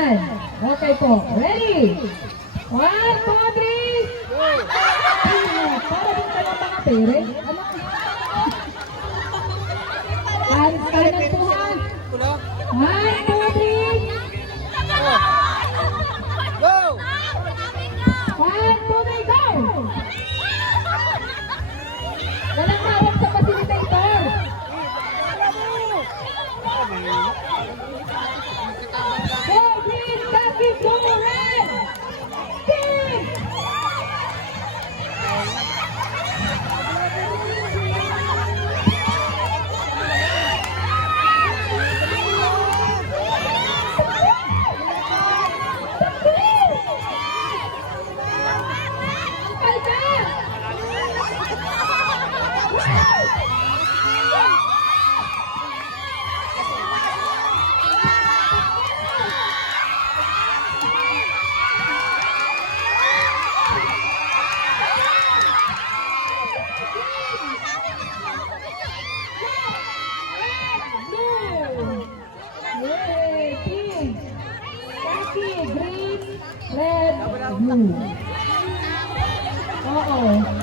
Yan. Okay po. Ready? 1, 2, 3. Para din ka ng mga pere. Ano? Kanan po ha. 1, 2, 3. Go! 1, 2, 3, go! Walang hawak sa facilitator. Go, green, Taki, go, red! Team! Green, red, blue. Oo.